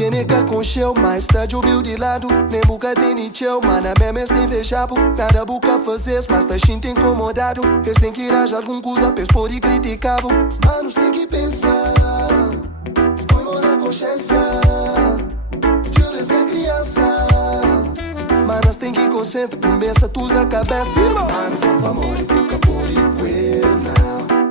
Ninguém nega com show, mas tá de ouviu de lado. Nem boca de nicheu, mas na mesma tem fechado. Nada boca fazer, mas tá gente incomodado. Eles têm que ir a algum coisa, eles podem criticar. Manos tem que pensar, põe mão na consciência. Juras é criança, manas tem que concentrar, começa tu a cabeça. Mano, vamos amor e boca por igual.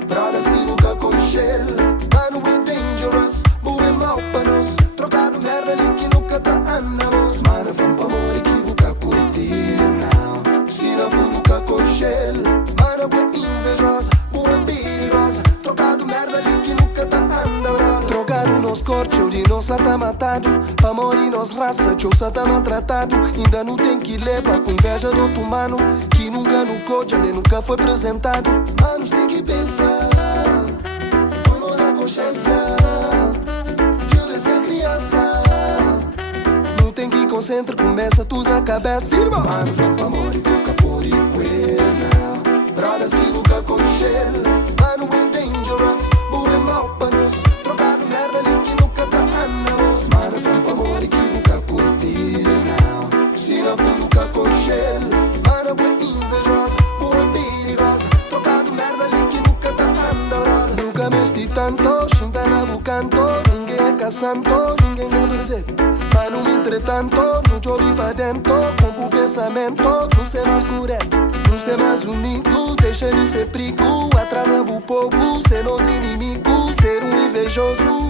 Brother, se boca com gelo. Mano, é dangerous, bom é mal para nós. Trocado merda ali que nunca tá andamos. Mano, vamos amor e que boca curtir now. Se não for nunca com gelo. Mano, é invejosa, bom é perigosa. Trocado merda ali que nunca tá andando. Trocado nos cortes, o de nós tá matado. Pra morir nos raça, tio tá maltratado. Ainda não tem que levar com inveja do outro mano que nunca no coach, nem nunca foi apresentado. Manos tem que pensar, põe mão na consciência. Juras é criança, não tem que concentrar, começa tu a cabeça. Mano, vamos amor e boca por igual. Brother, se boca com gelo. Mano, é dangerous, bom é mal para nós. Trocado merda ali que nunca tá andamos. Mano, vamos amor e que boca curtir now. Se não for nunca com gelo. Mano, é invejosa, bom é perigosa. Trocado merda ali que nunca tá andando. Nunca mesti tanto, xinta na bucanto. Ninguém é caçando, ninguém é perfeito. Mano, entretanto, não chove pra dentro. Com o pensamento, não ser mais correto. Não ser mais unido, deixa de ser perigo. Atrasa um pouco, ser nos inimigos. Ser um invejoso.